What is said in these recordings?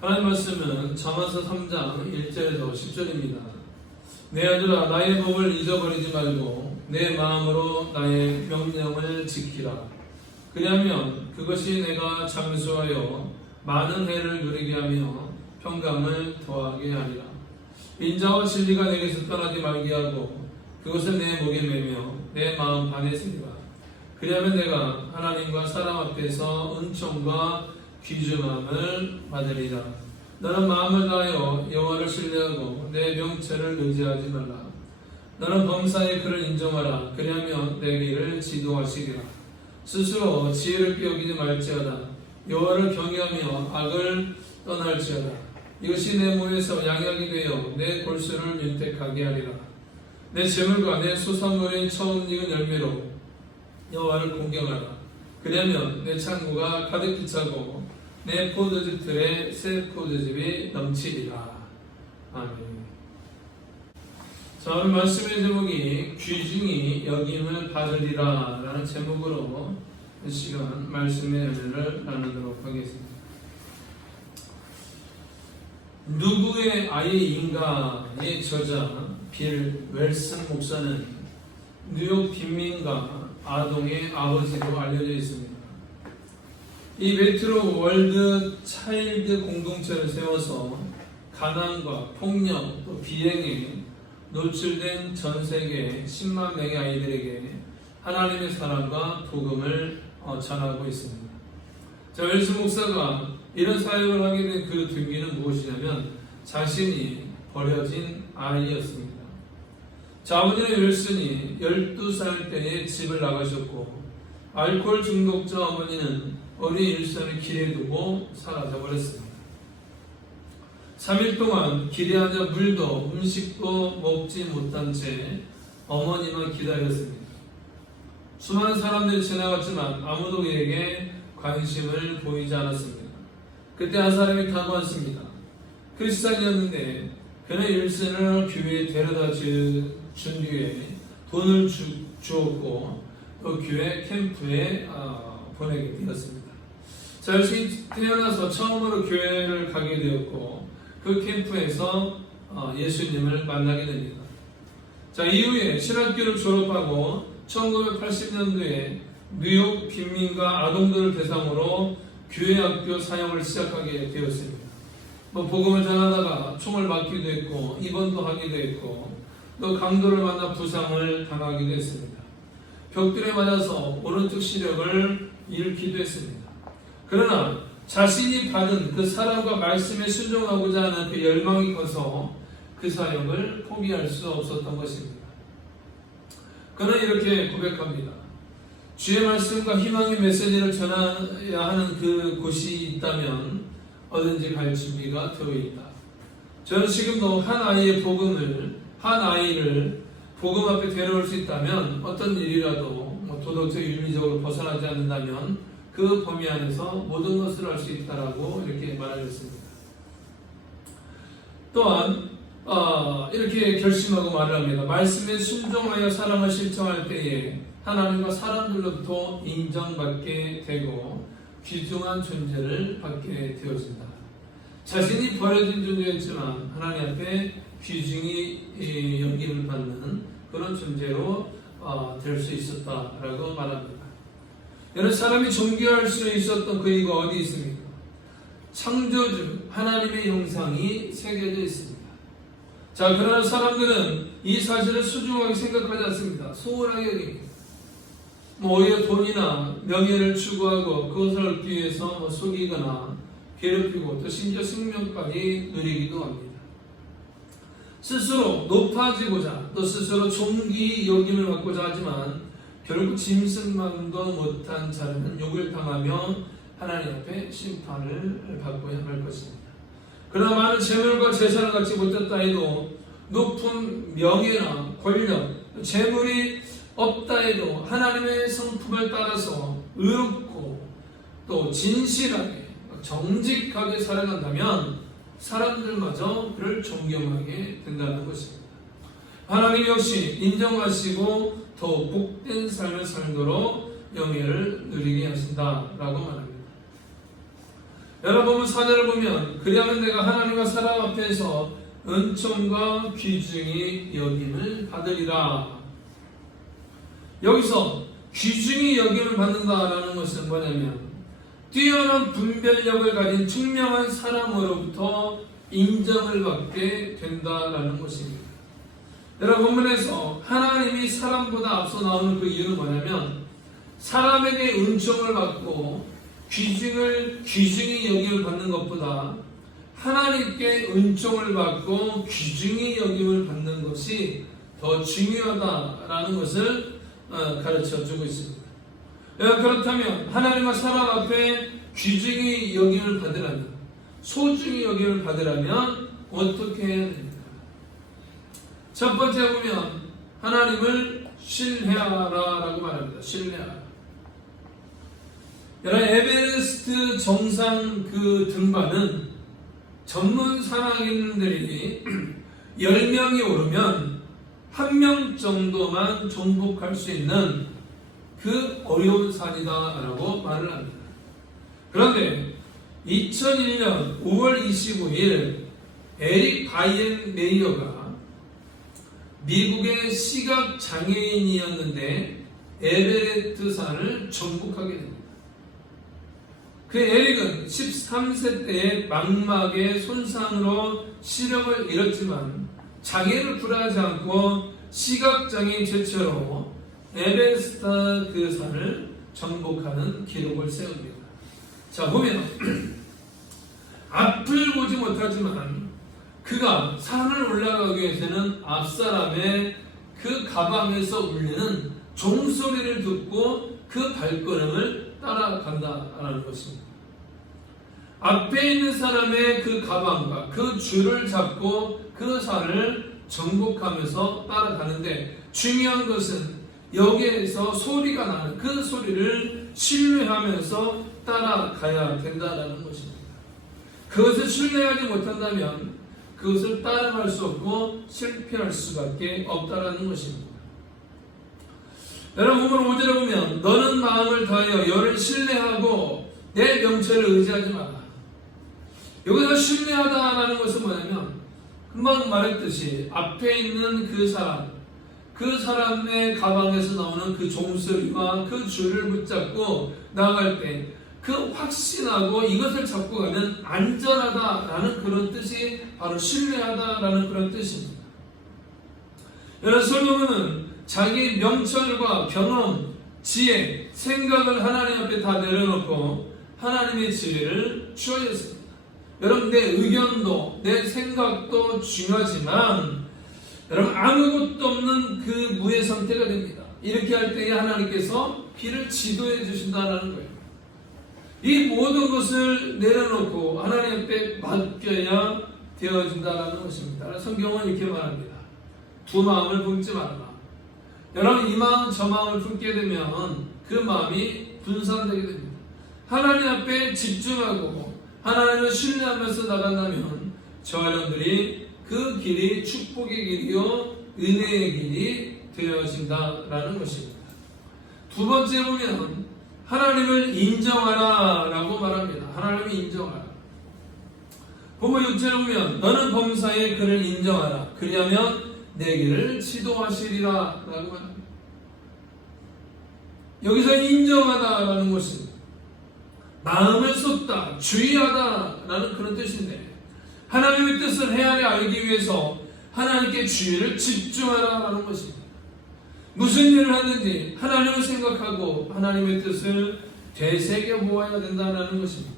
하나님 말씀은 잠언서 3장 1절에서 10절입니다. 내 아들아 나의 법을 잊어버리지 말고 내 마음으로 나의 명령을 지키라. 그리하면 그것이 내가 장수하여 많은 해를 누리게 하며 평강을 더하게 하리라. 인자와 진리가 내게서 떠나지 말게 하고 그것을 내 목에 매며 내 마음 반에 쓰리라. 그리하면 내가 하나님과 사람 앞에서 은총과 귀중함을 받으리라. 너는 마음을 다하여 여호와를 신뢰하고 내 명체를 의지하지 말라. 너는 범사의 그를 인정하라. 그리하면 내 길을 지도하시리라. 스스로 지혜를 빼앗기지 말지어다. 여호와를 경외하며 악을 떠날지어다. 이것이 내 몸에서 양약이 되어 내 골수를 윤택하게 하리라. 내 재물과 내 소산물의 처음 익은 열매로 여호와를 공경하라. 그러면 내 창고가 가득히 차고 내 포도즙 틀에 새 포도즙이 넘치리라. 아멘. 자, 오늘 말씀의 제목이 귀중히 여김을 받으리라 라는 제목으로 이 시간 말씀의 은혜를 나누도록 하겠습니다. 누구의 아이인가의 저자 빌 웰슨 목사는 뉴욕 빈민가 아동의 아버지로 알려져 있습니다. 이 메트로 월드 차일드 공동체를 세워서 가난과 폭력 또 비행에 노출된 전 세계 10만 명의 아이들에게 하나님의 사랑과 복음을 전하고 있습니다. 자, 웰슨 목사가 이런 사역을 하게 된 그 동기는 무엇이냐면 자신이 버려진 아이였습니다. 자, 아버지는 웰슨이 12살 때에 집을 나가셨고 알코올 중독자 어머니는 어린 윌슨을 길에 두고 사라져버렸습니다. 3일 동안 길에 앉아 물도 음식도 먹지 못한 채 어머니만 기다렸습니다. 수많은 사람들이 지나갔지만 아무도 그에게 관심을 보이지 않았습니다. 그때 한 사람이 다가왔습니다. 크리스찬이었는데 그는 윌슨을 교회에 데려다 준 뒤에 돈을 주었고 또 교회 캠프에 보내게 되었습니다. 자, 윌슨이 태어나서 처음으로 교회를 가게 되었고 그 캠프에서 예수님을 만나게 됩니다. 자, 이후에 신학교를 졸업하고 1980년도에 뉴욕 빈민가 아동들을 대상으로 교회학교 사역을 시작하게 되었습니다. 복음을 전하다가 총을 맞기도 했고 입원도 하기도 했고 또 강도를 만나 부상을 당하기도 했습니다. 벽돌에 맞아서 오른쪽 시력을 잃기도 했습니다. 그러나 자신이 받은 그 사랑과 말씀에 순종하고자 하는 그 열망이 커서 그 사역을 포기할 수 없었던 것입니다. 그는 이렇게 고백합니다. 주의 말씀과 희망의 메시지를 전해야 하는 그 곳이 있다면 어딘지 갈 준비가 되어 있다. 저는 지금도 한 아이를 복음 앞에 데려올 수 있다면 어떤 일이라도 도덕적 윤리적으로 벗어나지 않는다면 그 범위 안에서 모든 것을 할 수 있다라고 이렇게 말하였습니다. 또한 이렇게 결심하고 말을 합니다. 말씀에 순종하여 사랑을 실천할 때에 하나님과 사람들로부터 인정받게 되고 귀중한 존재를 받게 되어진다. 자신이 버려진 존재였지만 하나님 앞에 귀중히 여김을 받는 그런 존재로 될 수 있었다라고 말합니다. 여러 사람이 존경할 수 있었던 그 이유가 어디 있습니까? 창조주 하나님의 형상이 새겨져 있습니다. 자, 그러나 사람들은 이 사실을 소중하게 생각하지 않습니다. 소홀하게 여깁니다. 오히려 돈이나 명예를 추구하고 그것을 얻기 위해서 속이거나 괴롭히고 또 심지어 생명까지 누리기도 합니다. 스스로 높아지고자 또 스스로 존귀 여김을 받고자 하지만 결국 짐승만도 못한 자는 욕을 당하며 하나님 앞에 심판을 받고야 할 것입니다. 그러나 많은 재물과 재산을 갖지 못했다 해도 높은 명예나 권력, 재물이 없다 해도 하나님의 성품을 따라서 의롭고 또 진실하게 정직하게 살아간다면 사람들마저 그를 존경하게 된다는 것입니다. 하나님 역시 인정하시고 더 복된 삶을 살도록 영예를 누리게 하신다라고 말합니다. 여러분 4절을 보면 그리하면 내가 하나님과 사람 앞에서 은총과 귀중히 여김을 받으리라. 여기서 귀중히 여김을 받는다라는 것은 뭐냐면 뛰어난 분별력을 가진 총명한 사람으로부터 인정을 받게 된다라는 것입니다. 여러분 본문에서 하나님이 사람보다 앞서 나오는 그 이유는 뭐냐면 사람에게 은총을 받고 귀중히 여김을 받는 것보다 하나님께 은총을 받고 귀중히 여김을 받는 것이 더 중요하다라는 것을 가르쳐 주고 있습니다. 그렇다면 하나님과 사람 앞에 귀중히 여김을 받으려면, 소중히 여김을 받으려면 어떻게 해야 됩니까? 첫 번째 보면 하나님을 신뢰하라라고 말합니다. 신뢰하라. 여러분 에베레스트 정상 그 등반은 전문 산악인들이 10명이 오르면 1명 정도만 정복할 수 있는 그 어려운 산이다라고 말을 합니다. 그런데 2001년 5월 25일 에릭 바이엔 메이어가 미국의 시각 장애인이었는데 에베레스트 산을 정복하게 됩니다. 그 에릭은 13세 때에 망막의 손상으로 시력을 잃었지만 장애를 불하지 않고 시각장애인 최초로 에베레스트 그 산을 정복하는 기록을 세웁니다. 자 보면 앞을 보지 못하지만 그가 산을 올라가기 위해서는 앞사람의 그 가방에서 울리는 종소리를 듣고 그 발걸음을 따라간다라는 것입니다. 앞에 있는 사람의 그 가방과 그 줄을 잡고 그 산을 정복하면서 따라가는데 중요한 것은 여기에서 소리가 나는 그 소리를 신뢰하면서 따라가야 된다는 것입니다. 그것을 신뢰하지 못한다면 그것을 따라갈 수 없고 실패할 수밖에 없다는 것입니다. 여러분 오늘 5절에 보면 너는 마음을 다하여 여를 신뢰하고 내 명철을 의지하지 마라. 여기서 신뢰하다라는 것은 뭐냐면 금방 말했듯이 앞에 있는 그 사람의 가방에서 나오는 그 종소리와 그 줄을 붙잡고 나아갈 때 그 확신하고 이것을 잡고 가면 안전하다라는 그런 뜻이 바로 신뢰하다라는 그런 뜻입니다. 여러분 솔로몬은 자기 명철과 경험, 지혜, 생각을 하나님 앞에 다 내려놓고 하나님의 지혜를 추구했습니다. 여러분 내 의견도 내 생각도 중요하지만 여러분 아무것도 없는 그 무의 상태가 됩니다. 이렇게 할 때에 하나님께서 길을 지도해 주신다는 거예요. 이 모든 것을 내려놓고 하나님 앞에 맡겨야 되어진다는 것입니다. 성경은 이렇게 말합니다. 두 마음을 품지 말라. 여러분 이 마음 저 마음을 품게 되면 그 마음이 분산되게 됩니다. 하나님 앞에 집중하고 하나님을 신뢰하면서 나간다면 저와 여러분들이 그 길이 축복의 길이요 은혜의 길이 되어진다라는 것입니다. 두 번째 보면 하나님을 인정하라 라고 말합니다. 하나님을 인정하라. 본문 6절에 보면 너는 범사에 그를 인정하라. 그리하면 내 길을 지도하시리라 라고 말합니다. 여기서 인정하다라는 것은 마음을 쏟다, 주의하다라는 그런 뜻인데 하나님의 뜻을 헤아려 알기 위해서 하나님께 주의를 집중하라라는 것입니다. 무슨 일을 하든지 하나님을 생각하고 하나님의 뜻을 되새겨 보아야 된다는 것입니다.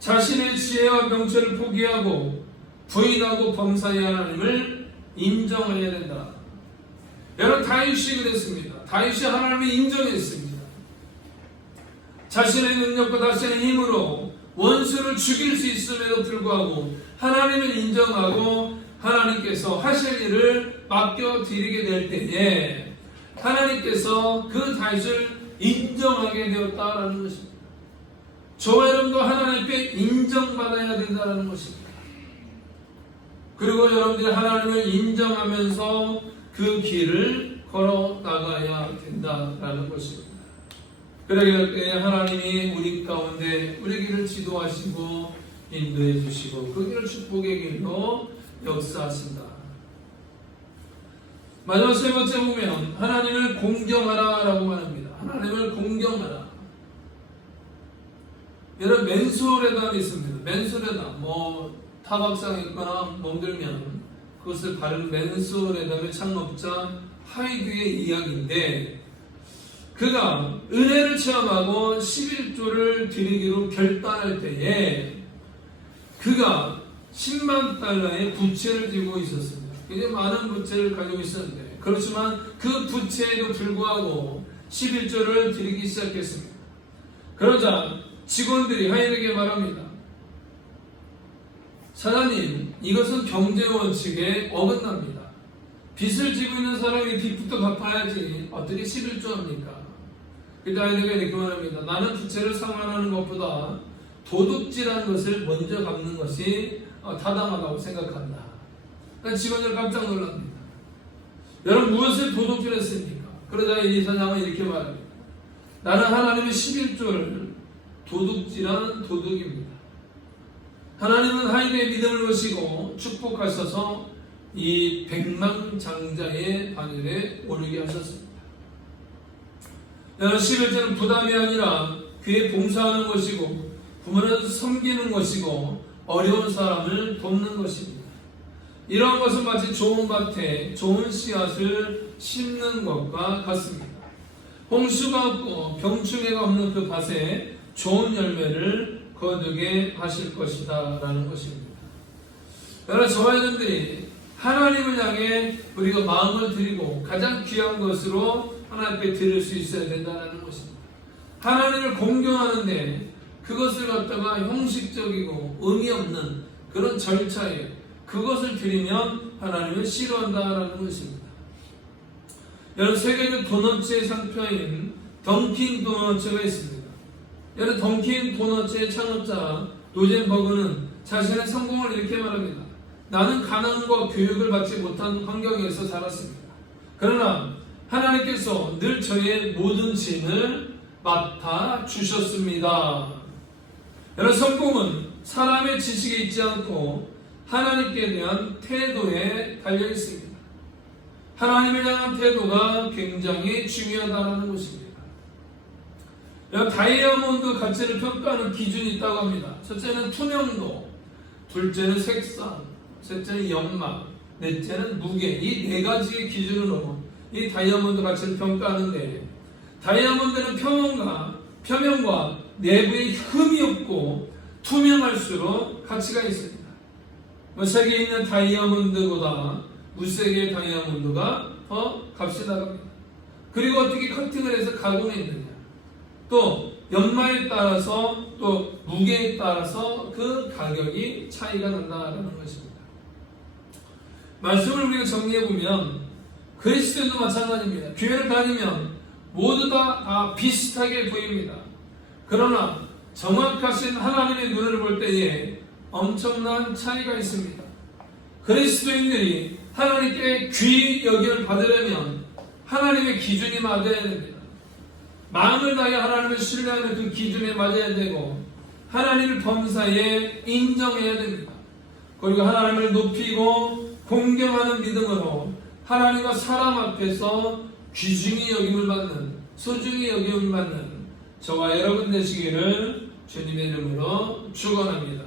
자신의 지혜와 명철을 포기하고 부인하고 범사의 하나님을 인정해야 된다. 여러분 다윗이 그랬습니다. 다윗이 하나님을 인정했습니다. 자신의 능력과 자신의 힘으로 원수를 죽일 수 있음에도 불구하고 하나님을 인정하고 하나님께서 하실 일을 맡겨드리게 될 때에 하나님께서 그 다윗을 인정하게 되었다라는 것입니다. 저와 여러분도 하나님 앞에 인정받아야 된다는 것입니다. 그리고 여러분들이 하나님을 인정하면서 그 길을 걸어 나가야 된다라는 것입니다. 그러기에 하나님이 우리 가운데 우리 길을 지도하시고 인도해 주시고 그 길을 축복의 길로 역사하신다. 마지막 세 번째 보면 하나님을 공경하라 라고 말합니다. 하나님을 공경하라. 여러분 맨소레담이 있습니다. 맨소레담 타박상에 있거나 멍들면 그것을 바른 맨소레담의 창업자 하이드의 이야기인데, 그가 은혜를 체험하고 11조를 드리기로 결단할 때에 그가 10만 달러의 부채를 지고 있었습니다. 굉장히 많은 부채를 가지고 있었는데, 그렇지만 그 부채에도 불구하고 11조를 드리기 시작했습니다. 그러자 직원들이 하이드에게 말합니다. 사장님, 이것은 경제 원칙에 어긋납니다. 빚을 지고 있는 사람이 빚부터 갚아야지 어떻게 11조 합니까? 그때 하이드가 이렇게 말합니다. 나는 부채를 상환하는 것보다 도둑질한 것을 먼저 갚는 것이 타당하다고 생각한다. 직원들 깜짝 놀랍니다. 여러분 무엇을 도둑질했습니까? 그러자 이 사장은 이렇게 말합니다. 나는 하나님의 11조를 도둑질한 도둑입니다. 하나님은 하이드의 믿음을 보시고 축복하셔서 이 백만장자의 바늘에 오르게 하셨습니다. 여러분 11조는 부담이 아니라 교회 봉사하는 것이고 부모를 섬기는 것이고 어려운 사람을 돕는 것입니다. 이러한 것은 마치 좋은 밭에 좋은 씨앗을 심는 것과 같습니다. 홍수가 없고 병충해가 없는 그 밭에 좋은 열매를 거두게 하실 것이다 라는 것입니다. 여러분 저와 여러분들이 하나님을 향해 우리가 마음을 드리고 가장 귀한 것으로 하나님께 드릴 수 있어야 된다는 것입니다. 하나님을 공경하는데 그것을 갖다가 형식적이고 의미 없는 그런 절차에 그것을 드리면 하나님을 싫어한다라는 것입니다. 여러분 세계적 도너츠의 상표인 던킨 도너츠가 있습니다. 여러분 던킨 도너츠의 창업자 로젠버그는 자신의 성공을 이렇게 말합니다. 나는 가난과 교육을 받지 못한 환경에서 살았습니다. 그러나 하나님께서 늘 저의 모든 짐을 맡아 주셨습니다. 여러분 성공은 사람의 지식에 있지 않고 하나님께 대한 태도에 달려 있습니다. 하나님에 대한 태도가 굉장히 중요하다는 것입니다. 다이아몬드 가치를 평가하는 기준이 있다고 합니다. 첫째는 투명도, 둘째는 색상, 셋째는 연막, 넷째는 무게. 이 네 가지의 기준으로 이 다이아몬드 가치를 평가하는데, 다이아몬드는 표면과 내부에 흠이 없고 투명할수록 가치가 있습니다. 세계에 있는 다이아몬드보다 무색의 다이아몬드가 더 값이 나갑니다. 그리고 어떻게 커팅을 해서 가공했느냐, 또 연마에 따라서 또 무게에 따라서 그 가격이 차이가 난다는 것입니다. 말씀을 우리가 정리해보면 그리스도인도 마찬가지입니다. 교회를 다니면 모두 다 비슷하게 보입니다. 그러나 정확하신 하나님의 눈을 볼 때에 엄청난 차이가 있습니다. 그리스도인들이 하나님께 귀 여김을 받으려면 하나님의 기준이 맞아야 됩니다. 마음을 다해 하나님을 신뢰하는 그 기준에 맞아야 되고 하나님을 범사에 인정해야 됩니다. 그리고 하나님을 높이고 공경하는 믿음으로 하나님과 사람 앞에서 귀중히 여김을 받는, 소중히 여김을 받는 저와 여러분 되시기를 주님의 이름으로 축원합니다.